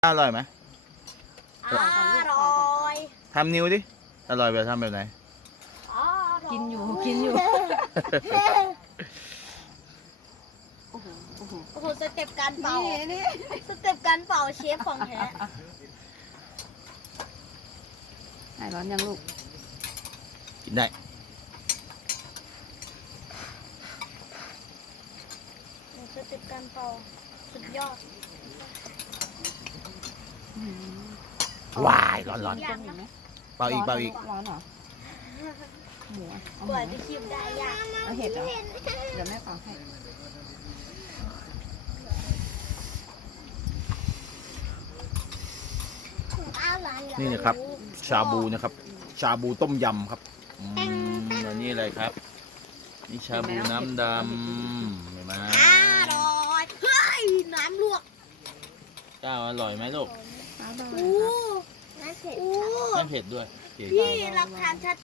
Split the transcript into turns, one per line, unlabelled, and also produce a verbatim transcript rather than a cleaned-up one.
อร่อยไหม
อร่อย
ทำนิ้วดิ อร่อยแบบทำแบบไหน
กินอยู่กินอยู่ โอ้โหโอ้โห
โอ้โหสเต็ปการเป่า
นี่นี่
สเต็ปการเป่าเชฟของแท้
หายร้อนยังลูก
กินได้
สเต็ปการเป่าสุดยอด
ว้ายร้อนร้อน
ยากนะ
เปล่าอีกเปล่าอีก
ร้อนเหรอหมูอะเอา
ก
หมู
ว่าจะคิวได้ยาก
เอาเห็ดเหรอเดี๋ยวแม่เป่าให้
นี่นะครับ ชาบูนะครับ ชาบูต้มยำครับอืมอันนี้อะไรครับ นี่ชาบูน้ำดำเห็นไหม
อร่อยเฮ้ยน้ำลวก
เจ้าอร่อยไหมลูก
อร่อย
อู้
ครับ
น้ำเผ็ดอู้
ไม่เผ็ดด้วยโอเค
พี่รับทาน